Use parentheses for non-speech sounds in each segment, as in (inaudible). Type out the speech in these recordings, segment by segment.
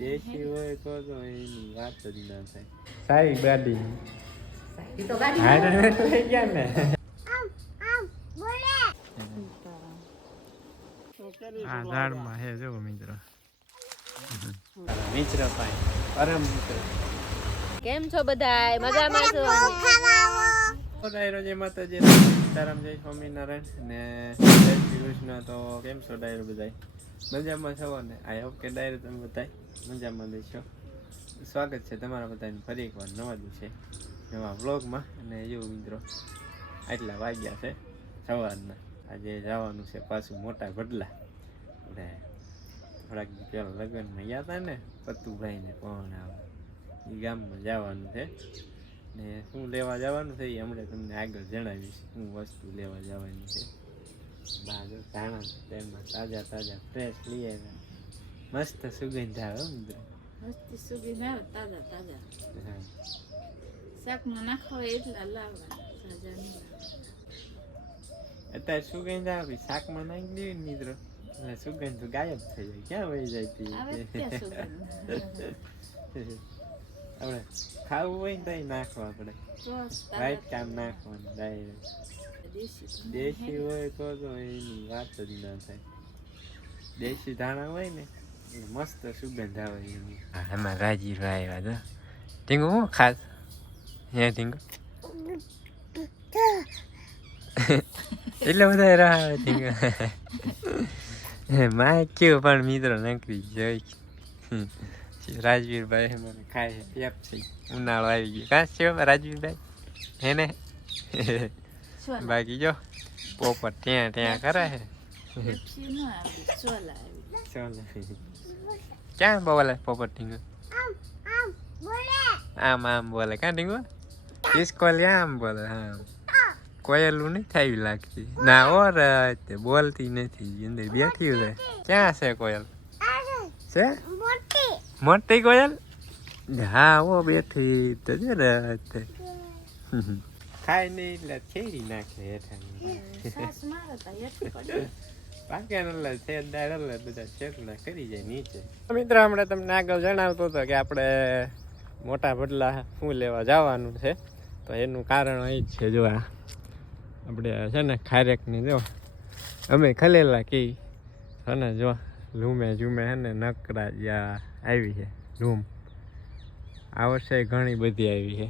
દેશી હોય તો તો એની વાત જ ના થાય સારી ગાડી એ તો ગાડી હાઈડર લઈ ગયા ને. આ ઝાડમાં હે જો મિત્રો. મિત્ર પાસે પરમ મિત્ર. કેમ છો બધા મજામાં છો? ડાયરો જય માતાજી. સીતારામ જય સ્વામિનારાયણ. ને જય શ્રી કૃષ્ણ. તો કેમ છો ડાયરો બધાય? મજામાં છો ને? આઈ હોપ કે ડાયરો તમે બધા મજામાં છો. સ્વાગત છે તમારા બધાને ફરી એકવાર નવા દિવસે નવા વ્લોગમાં. અને જો મિત્રો, આટલા વાગ્યા છે સવારના. આજે જવાનું છે પાછું મોટા બદલા એટલે થોડાક પેલા લગ્નમાં ગયા હતા ને, પતુભાઈને કોણ આવે એ ગામમાં જવાનું છે. ને શું લેવા જવાનું છે એ હમણાં તમને આગળ જણાવીશ. શું વસ્તુ લેવા જવાની છે. બાજુ ધાણા તેમાં તાજા તાજા ફ્રેશ લઈ આવ્યા મસ્ત સુગંધ આવે મિત્રો. મસ્તી આવે તાજા તાજા. શાકમાં નાખવા એટલા લાવવા અત્યારે સુગંધ આવે શાકમાં નાખી દેવી ને મિત્રો. સુગંધ ગાયબ થઈ જાય ક્યાં વહી જાય તી? આપણે ખાવું હોય ને તોય નાખવા તો કામ નાખવાનું ડાયરેક્ટ દેશી હોય તો તો એની વાત જ ના થાય. દેશી ધાણા હોય ને એ મસ્ત સુગંધ આવે એની. એમાં રાજીવ આવ્યા તો ટીંગુ હું ખાસ? હે ટીંગુ? એટલે બધા રાહ આવે ટીંગુ. માં કેવું પણ મિત્રો નકરી જોઈ. રાજવીરભાઈ મને ખાય છે એપ છે. ઉનાળો આવી ગયો. કાં છે રાજવીરભાઈ? હે ને? બાકી જો પોપટ ત્યાં ત્યાં કરે છે. પેપ્સી ન આવી ચોલા આવી. ચાલો. ક્યાં બોલે પોપટ ટીંગુ આમ આમ બોલે. ક્યાં ટીંગુ ઇસ્કોલ આમ બોલે હા કોયલું નહીં થાય લાગતી. ના ઓર તે બોલતી નથી. અંદર બેઠી રહે ક્યાં છે કોયલ? છે? મોટી. કોયલ? હા ઓ બેઠી. તો જો રાતે ખાય નહીં એટલે છેડી નાખે હેઠળ સાસ મારે તા હેઠી પડી. પાકેલા છે દાડેલા બધા શેકના કરી જાય નીચે. મિત્ર હમણાં તમને આગળ જણાવતો હતો કે આપણે મોટા બદલા શું લેવા જવાનું છે. તો એનું કારણ અહીં જ છે જો આ. આપણે છે ને ખારેકની જો. અમે ખલેલા કી. છે ને જો લૂમે ઝૂમે છે ને નકરા જ્યાં આવી છે લૂમ આ વર્ષે ઘણી બધી આવી છે.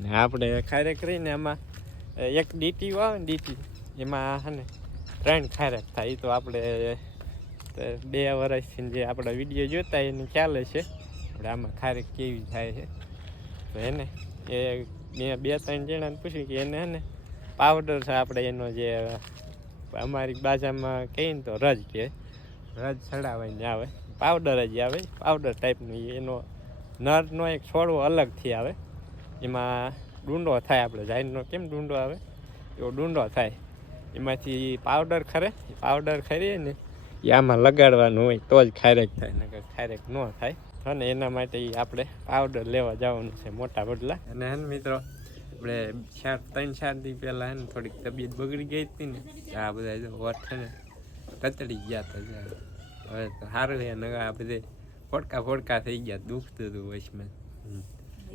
ને આપણે ખારેક કરીને એમાં એક ડીટી આવે ને ડીટી, એમાં છે ને ત્રણ ખારેક થાય, એ તો આપણે બે વર્ષથી જે આપણા વીડિયો જોતા એને ખ્યાલ છે આમાં ખારેક કેવી થાય છે. તો એને, એ મેં બે, ત્રણ જણાને પૂછ્યું કે એને હે ને પાવડર છે આપણે એનો જે, અમારી બાજામાં કહીએ ને તો રજ કે, રજ ચડાવીને આવે. પાવડર જ આવે પાવડર ટાઈપનું એનો નરનો એક છોડવો અલગથી આવે. એમાં ડુંડો થાય આપણે જાહેરનો કેમ ડુંડો આવે? એવો ડુંડો થાય. એમાંથી પાવડર ખરે પાવડર ખરીએ ને એ આમાં લગાડવાનું હોય તો જ ખારેક થાય, નકર ખારેક ન થાય. અને એના માટે આપણે પાવડર લેવા જવાનું છે મોટા બદલા. અને હે મિત્રો, આપણે ચાર, ત્રણ, ચાર દી પહેલાં હે ને થોડીક તબિયત બગડી ગઈ હતી ને, આ બધા જો વટ ને કચડી ગયા હતા હવે તો સારું છે નગા આ બધે ફોડકા ફોડકા થઈ ગયા, દુખતું હતું વચમાં.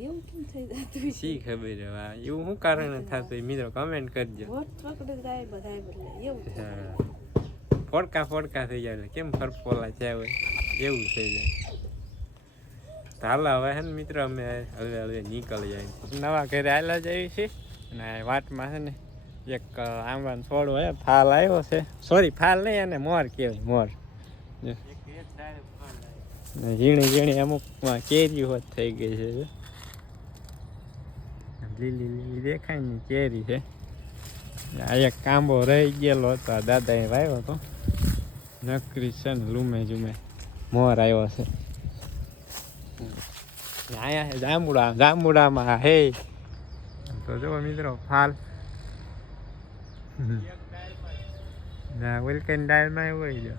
એવું કેમ થઈ જતું શી ખબર હવે? એવું શું કારણે થતું મિત્રો કમેન્ટ કરજો. પકડી જાય બધાય બદલે. એવું ફોડકા ફોડકા થઈ જાય કેમ ફરફોલા છે હોય એવું થઈ જાય. હાલા હવે હે ને મિત્રો અમે હવે હવે નીકળી જાય. નવા ઘરે આવેલા જઈએ છીએ. અને આ વાટમાં છે ને એક આંબા આંબાનો છોડ હોય ફાલ આવ્યો છે. સોરી ફાલ નહીં અને મોર કહેવાય મોર. જો. ઝીણી ઝીણી અમુકમાં કેરી હોત થઈ ગઈ છે. લીલી લીલી દેખાય ને કેરી છે. આ એક કાંબો રહી ગયેલો હતો, આ દાદાએ વાવ્યો હતો. નકરી છે ને લૂમે જુમે મોર આવ્યો છે. અહીંયા જાંબુડા, જાંબુડામાં હે. તો જો મિત્રો, ફાલ. ના વેલકમ ડાયરમાં એવું જો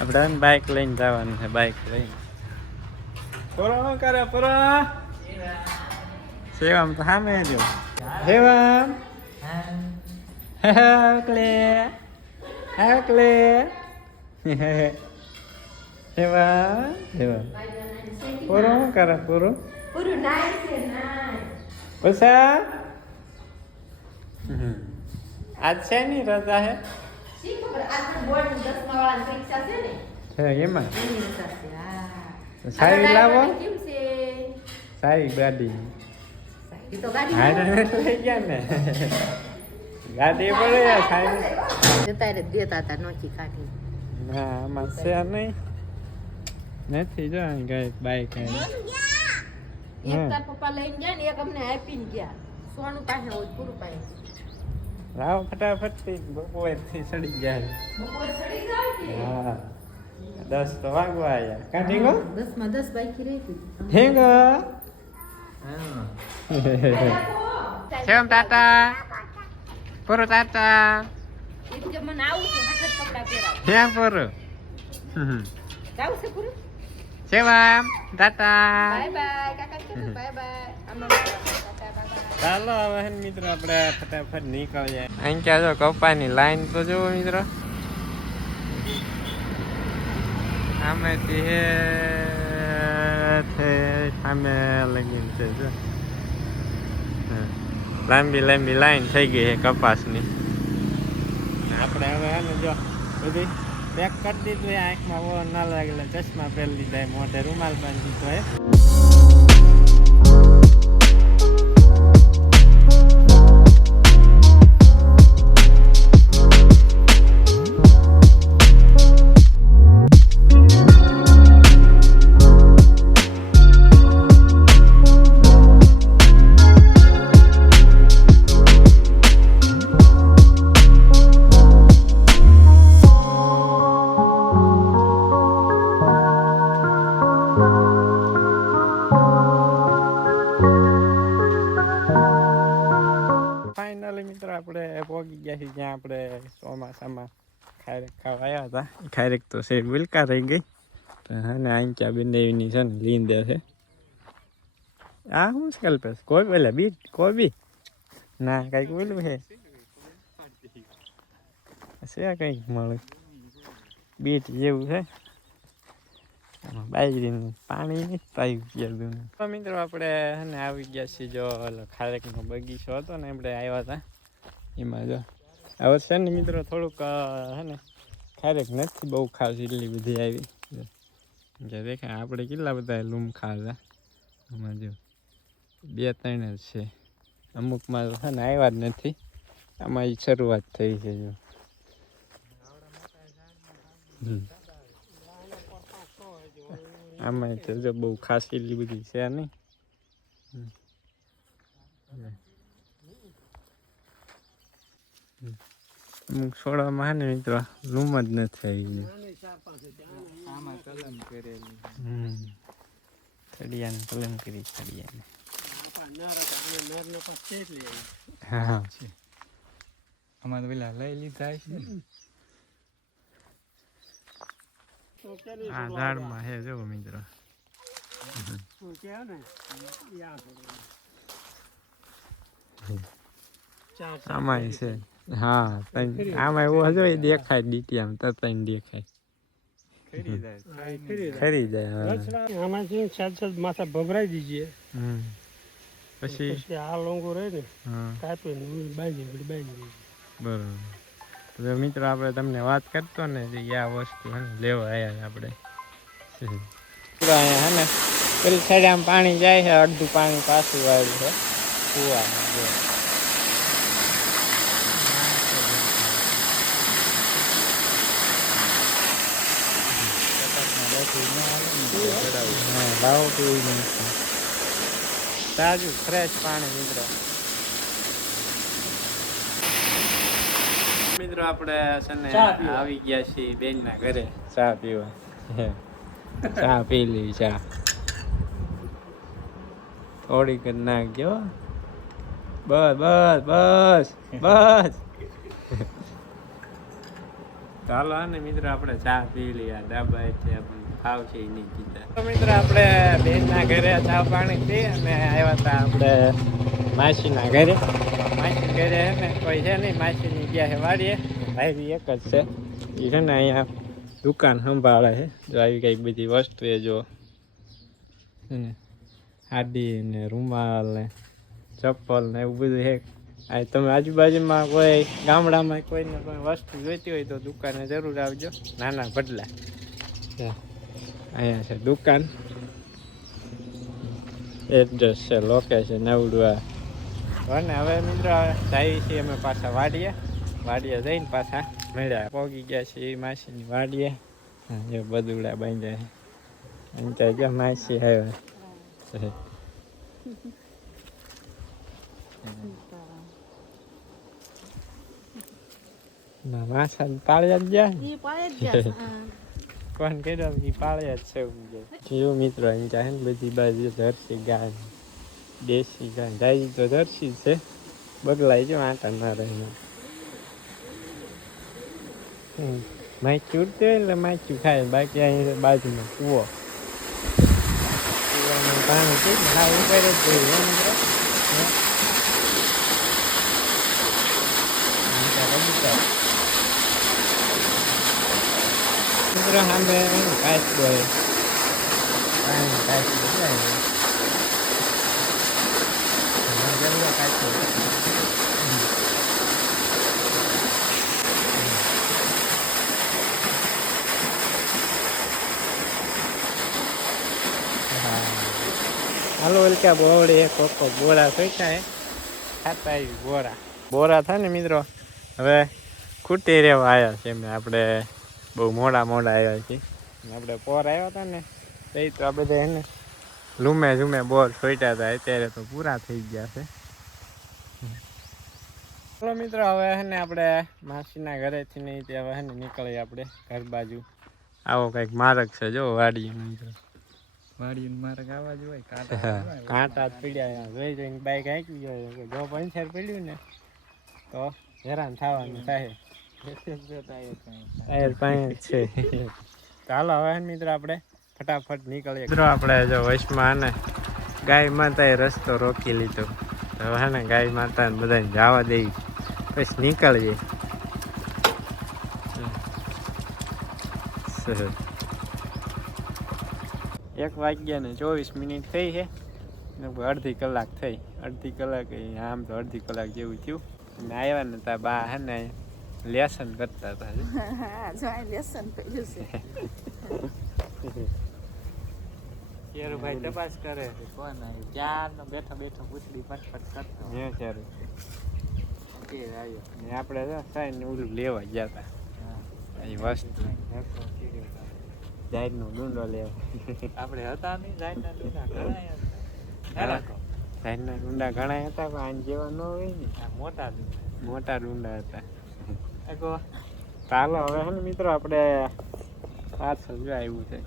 આપણે બાઇક લઈને જવાનું છે બાઇક લઈને. પોરો શું કરે પોરો. સેવામ તો સામે જો સેવામ કલે હાકલે. એવા એવા પૂરો શું કરે પૂરું? પૂરું નાય છે નાય પૈસા આજ છે ની રજા હે? શી ખબર? આ બોર્ડ દસમા વાળા પરીક્ષા છે ને. છે એમાં? છે હા. સારી લાવો. સારી ગાડી. ગાડી ગયા ને. ગાડી પડે સારી જતા દેતા હતા નોખી કાઢી. ના આમાં છે નહીં. નથી જો કઈ બાઈક એક તાર પપ્પા લઈને ગયા ને એક અમને આપીને ગયા. સોનું પાસે હોય પૂરું પાસે લાવો ફટાફટ સડી જાય બપોર સડી જાવ હા. દસ તો વાગવા આયા કાઢી ગો દસમાં દસ બાઈકી રહી ગઈ હેંગ શેમ ટાટા પૂરો ટાટા એક કે મને આવું છે હાથે કપડા પહેરાવ હેમ પૂરો જાવું છે પૂરું શેવામ ટાટા બાય બાય કાકા કે બાય બાય આમાં ટાટા બાય ચાલો હવે હે ને મિત્રો આપણે ફટાફટ નીકળીએ અહીં ક્યાં જો કપાની લાઈન તો જુઓ મિત્રો આમેથી હે સામે લગીન છે, જો. લાંબી લાંબી લાઈન થઈ ગઈ છે કપાસની. આપણે હવે હે ને જો બધી પેક કરી દીધું આંખમાં ના લાગે એટલે ચશ્મા પહેરી લીધા મોઢે રૂમાલ બાંધી દીધો હે ચોમાસામાં ખારેક ખાવા આવ્યા હતા. એ ખારેક તો છે બિલકા રહી ગઈ. પણ હા ને અહીં ક્યાં બિંદેવીની છે ને, લીંદે છે. આ શું છે કલ્પેશ? કોઈ પેલા બીટ કોઈ બી. ના, કંઈક બોલું છે. છે કંઈક મળે. બીટ જેવું છે. આમાં બાજરીનું પાણી પાયું ગયા તો મિત્રો આપણે ને આવી ગયા છીએ જો ખારેકનો બગીચો હતો ને, આપણે આવ્યા હતા. એમાં જો આ છે ને મિત્રો થોડુંક હે ને ક્યારેક નથી બહુ ખાસ એટલી બધી આવી. જો. દેખાય, આપણે કેટલા બધા લૂમ ખાધા આમાં જો બે ત્રણ જ છે. અમુકમાં છે ને, આવ્યા જ નથી. આમાં એ શરૂઆત થઈ છે, જો. આમાં જો બહુ ખાસ એટલી બધી છે નહીં હમ. હમ. અમુક છોડવામાં હે ને મિત્રો રૂમ જ નથી આવી. આમાં કલમ કરેલી હમ. થડિયાને કલમ કરી થડિયાને. હા. અમારે તો પેલા લઈ લીધા છે આ ઝાડમાં હે જો મિત્રો. આમાં છે. હા તઈ- આમાં એવું હજો દેખાય ડીટી આમ તતઈને દેખાય. ખરી જાય ખરી જાય આમાં છે સાત સાત માથા ભભરાઈ દીજીએ પછી? પછી આ લોંગો રહે ને કાપી બાંધી બાંધી. બરોબર. તો મિત્રો આપણે તમને વાત કરતો ને જે આ વસ્તુ હે લેવા આવ્યા આપણે. અહીંયા હે ને પેલી સાઈડે આમ પાણી જાય છે અડધું પાણી પાછું આવ્યું છે કુવામાં જો હા લાવો પીવું નહીં તાજું ફ્રેશ પાણી મિત્રો મિત્રો આપણે છે ને આવી ગયા છીએ બેન ના ઘરે. ચા પીવા. ચા પી લી ચા. થોડીક જ નાખજો બસ બસ બસ બસ. ચાલો ને મિત્રો આપણે ચા પી લઈએ ડાબા છે આપણને ખાવ છે એની ચિંતા મિત્રો આપણે બેનના ઘરે ચા પાણી પી અને આવ્યા હતા આપણે માસીના ઘરે. માસી ઘરે ને, કોઈ છે નહીં, માસીની ગયા વાડીએ. ભાઈ એક જ છે. એ છે ને અહીંયા દુકાન સંભાળે છે. જો આવી કઈ બધી વસ્તુ એ જો ને, હાડી ને રૂમાલ ને ચપ્પલ ને એવું બધું છે. તમે આજુબાજુમાં કોઈ ગામડામાં કોઈને કોઈ વસ્તુ જોઈતી હોય તો દુકાને જરૂર આવજો. નાના છે. અહીંયા છે દુકાન એડ્રેસ છે લોકેશન એવડું આ અને હવે મિત્રો જઈએ છીએ અમે પાછા વાડીએ વાડીએ જઈને પાછા મળ્યા પોગી ગયા છે એ માસીની વાડીએ જો બદુડા બાંધ્યા છે અને ત્યાં જો માસી આવ્યા માસા પાળ્યા જ ગયા ઈ જ ગયા કોણ કર્યો એ પાળ્યા જ છે જીવ મિત્રો અહીં જાય ને બધી બાજુ જર્સી ગાય દેશી ગાય જાય તો જર્સી જ છે બગલાઈ જો આટા ના રહે માછી ઉડતી એટલે માછી ખાય બાકી અહીં બાજુમાં કૂવો પાણી છે હા ઉપર જ જોયું હે મિત્રો હે? આમ તો રમતા. મિત્રો સામે કાચબો છે. હા. હાલો ઓલકા બોવડે કોકો બોરા સોચ્યા હે ખાતા બોરા બોરા થાય ને મિત્રો હવે ખૂટી રહેવા આવ્યા છે એમને આપણે બહુ મોડા મોડા આવ્યા છે. આપણે પોર આવ્યા હતા ને તે તો આ બધા એને લૂમે ઝૂમે બોર સોટ્યા હતા અત્યારે તો પૂરા થઈ ગયા છે. ચલો મિત્રો હવે હે ને આપણે માસીના ઘરેથી નહીં તે હવે હે ને નીકળીએ આપણે ઘર બાજુ. આવો કંઈક માર્ગ છે જો વાડીએ મિત્રો વાડી માર્ગ આવા જ હોય કાંટા જ પીડ્યા જોઈ જોઈને બાઈક હાંકી ગયો જો પંચર પડ્યું ને તો હેરાન થવાનું થાય. ટાયર પાસે છે. ચાલો હવે મિત્ર આપણે ફટાફટ નીકળીએ. મિત્રો આપણે જો વચમાં ને ગાય માતાએ રસ્તો રોકી લીધો. હવે ને ગાય માતાને બધાને જવા દેવી પછી નીકળીએ. એક વાગ્યા ને ચોવીસ મિનિટ થઈ છે. લગભગ અડધી કલાક થઈ. અડધી કલાક આમ તો અડધી કલાક જેવું થયું. ને આવ્યા ને ત્યાં બા હે ને લેસન કરતા હતા હા જોઈ લેસન કર્યું છે. ભાઈ તપાસ કરે છે. કોણ આવ્યું ચાર નો બેઠો બેઠો પૂછડી ફટફટ કરતો હે ચાર કે આવ્યો. ને આપણે તો સાઈન ઓલું લેવા ગયા હતા. એ વસ્તુ. જાહેરનો ડુંડો લેવા. આપણે હતા નહીં જાયના લીધા ઘણા હા. જાહેરના ડુંડા ઘણા હતા પણ આને જેવા ન હોય ને. મોટા મોટા ડુંડા હતા. ચાલો હવે હે ને મિત્રો આપણે પાર્સલ જો આવ્યું છે.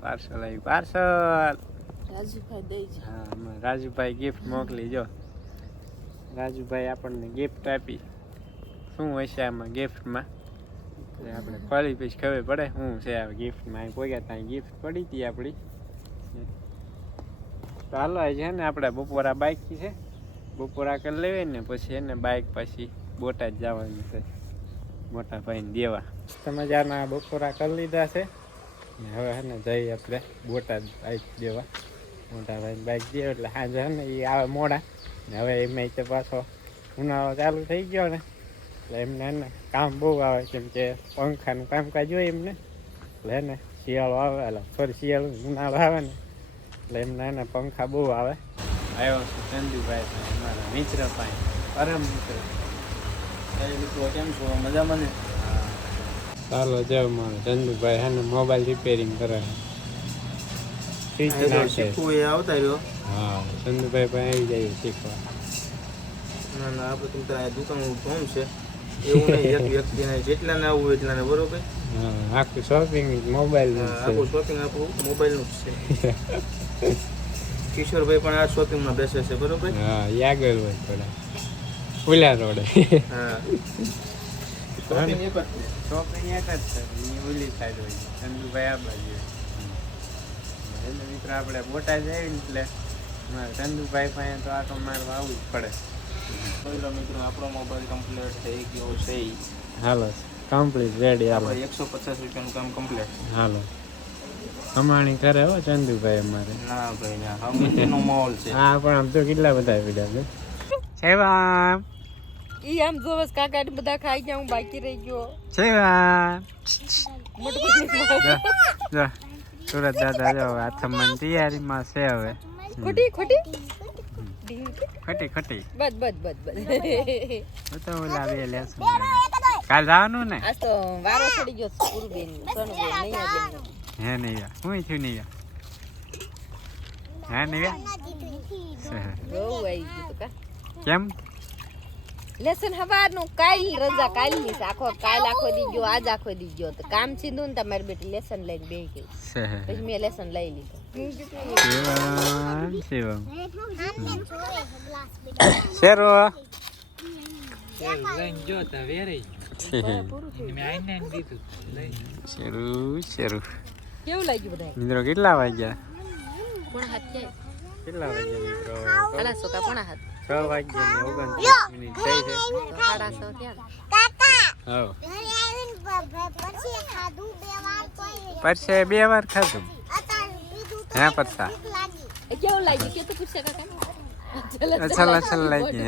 પાર્સલ આવ્યું. પાર્સલ! રાજુભાઈ દઈ હા રાજુભાઈ ગિફ્ટ મોકલી જો. રાજુભાઈ આપણને ગિફ્ટ આપી. શું હશે આમાં ગિફ્ટમાં એટલે આપણે ખોલી પછી ખબર પડે શું છે આ ગિફ્ટમાં કોઈ ત્યાં ગિફ્ટ પડી હતી આપણી. ચાલો છે ને આપણે બપોરા બાઇક છે. બપોરા કરી લેવી ને પછી એને બાઇક પછી. બોટાદ જવાનું છે. મોટા ભાઈને દેવા. સમાચારના બપોરા કરી લીધા છે. હવે હે ને જઈએ આપણે બોટાદ બાઇક દેવા. મોટા ભાઈ બાઇક દે એટલે સાંજે હે ને એ આવે મોડા. ને હવે એમાં તો પાછો ઉનાળો ચાલુ થઈ ગયો ને. એટલે એમને હે ને કામ બહુ આવે કેમ કે પંખાનું કામકાજ હોય એમને. એટલે હે ને શિયાળો આવે એટલે ફરી શિયાળો ઉનાળો આવે ને. એટલે એમને હે ને પંખા બહુ આવે. આવ્યો છું ચંદુભાઈ અમારા મિત્ર ભાઈ પરમ મિત્ર. કેમ છો મજામાં ને ચાલો જાવ મારો. ચંદુભાઈ હે મોબાઈલ રિપેરિંગ કરે સ્વિચ શીખવું એ આવતા રહ્યો. હા ચંદુભાઈ પાસે આવી જાય શીખવા. ના ના આપણે તમે ત્યાં દુકાન ફોર્મ છે. એવું નહીં એક વ્યક્તિને જેટલાને આવવું એટલાને બરોબર? હા આખું શોપિંગ મોબાઈલ આખું શોપિંગ આખું મોબાઈલનું જ છે. (laughs) કિશોરભાઈ પણ આ શોપિંગમાં બેસે છે બરોબર? હા આગળ હોય થોડા. ફુલા રોડે. હા શોપિંગ એક જ છે. ઓલી સાઈડ હોય ચંદુભાઈ આ બાજુ એટલે મિત્ર આપણે બોટા ને એટલે ચંદુભાઈ પાસે તો આટો મારવા આવવું જ પડે મિત્રો આપણો મોબાઈલ કમ્પ્લીટ થઈ ગયો છે હાલો. કમ્પ્લીટ રેડી આપણે એકસો પચાસ રૂપિયાનું કામ કમ્પ્લીટ હાલો. કમાણી કરે હો ચંદુભાઈ અમારે. ના ભાઈ ના હમણાંનો માહોલ છે. હા પણ આમ તો કેટલા બધા પીડા છે? સેવા ઈ આમ જોવસ કાકા ને બધા ખાઈ ગયા હું બાકી રહી ગયો. સેવા મોટું જો સુરત દાદા જો હાથમાં તૈયારીમાં છે હવે. ખોટી ખોટી? ખટી? ખટી બસ બસ બસ બસ. તો ઓલા બે લેશું કાલ જવાનું ને? આજ તો વારો ચડી ગયો સુરબેન સોનુબેન નહીં આવે હે નહીં હું છું નહીં હે નહીં બહુ આવી ગયું કા? કેમ? લેસન હવારનું કાલ રજા કાલની છે. આખો કાલ આખો દી ગયો આજ આખો દી ગયો. તો કામ સીધું ને તમારી બેટી લેસન લઈને બેહી ગઈ. પછી મેં લેસન લઈ લીધું. શિવમ શિવમ શેરો? શેરું શેરું. કેવું લાગ્યું બધા મિત્રો કેટલા વાગ્યા? કેટલા વાગ્યા મિત્રો? સાડા કા પોણા હાથ. છ વાગ્યા ને ઓગણત્રીસ મિનિટ થઈ છે. સાડા સો થયા પરસે બે વાર ખાધું. હા પરસા કેવું લાગ્યું? કે તો પૂછે કાકા? લાગી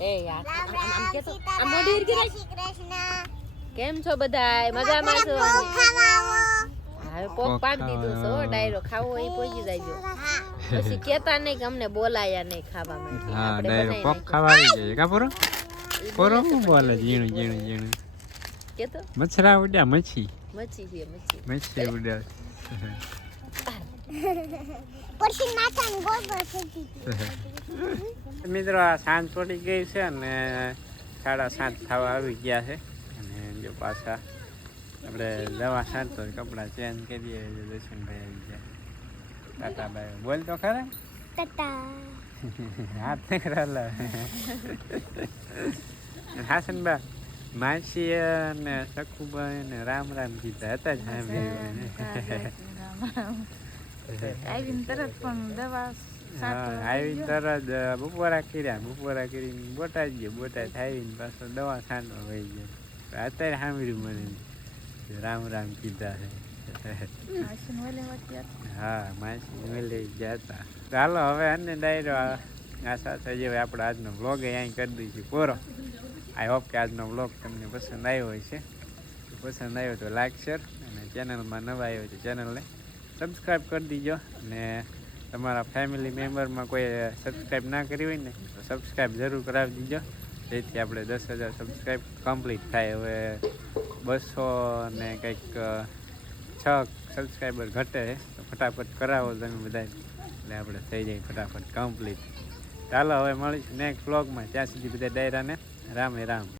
એ યાર આમ આમ કે તો આમ મોઢી કેમ છો બધાય? મજામાં છો? હવે પોક પાડી દીધું છે હો ડાયરો ખાવો એ પહોંચી જાય પછી કેતા નહીં કે અમને બોલાયા નહીં ખાવા માટે હા ડાયરો બનાવી ખાવા આવી જાય. કા પૂરો? બોલે કેતો? મચ્છરા ઉડ્યા મચ્છી. મચ્છી છે મચ્છી. મચ્છી ઉડ્યા. મિત્રો આ સાંજ પડી ગઈ છે અને સાડા સાત થવા આવી ગયા છે. અને જો પાછા આપણે દવા સાંજતો કપડાં ચેન્જ કરીએ દર્શનભાઈ આવી ગયા. ટાટા બોલ તો ખરા. (laughs) હાથ ને ખરા હાસનબા માસી અને સખુભાઈ ને રામ રામ કીધા હતા જ આવીને તરત પણ દવા હા આવીને તરત બપોરા કર્યા બપોરા કરીને બોટાદ ગયો. બોટાદ આવીને પાછો દવા ખાંડો વહી ગયો. અત્યારે સાંભળ્યું મને. રામ રામ કીધા છે હા, માસી મેલે ગયા હતા ચાલો હવે અને ડાયરો આ સાથે જે હવે આપણે આજનો બ્લોગ અહીં કરી દઈશું. પૂરો આઈ હોપ કે આજનો વ્લોગ તમને પસંદ આવ્યો છે. પસંદ આવ્યો તો લાઈક શેર અને ચેનલમાં નવા આવ્યો છે ચેનલને સબસ્ક્રાઈબ કરી દીજો. અને તમારા ફેમિલી મેમ્બરમાં કોઈ સબસ્ક્રાઈબ ના કરી હોય ને, તો સબસ્ક્રાઈબ જરૂર કરાવી દીજો. જેથી આપણે દસ હજાર સબસ્ક્રાઈબ કમ્પ્લીટ થાય. હવે બસો ને કંઈક છ સબસ્ક્રાઈબર ઘટે. ફટાફટ કરાવો તમે બધા એટલે આપણે થઈ જાય ફટાફટ કમ્પ્લીટ ચાલો હવે મળીશું નેક્સ્ટ બ્લોગમાં ત્યાં સુધી બધા ડાયરાને રામે રામ.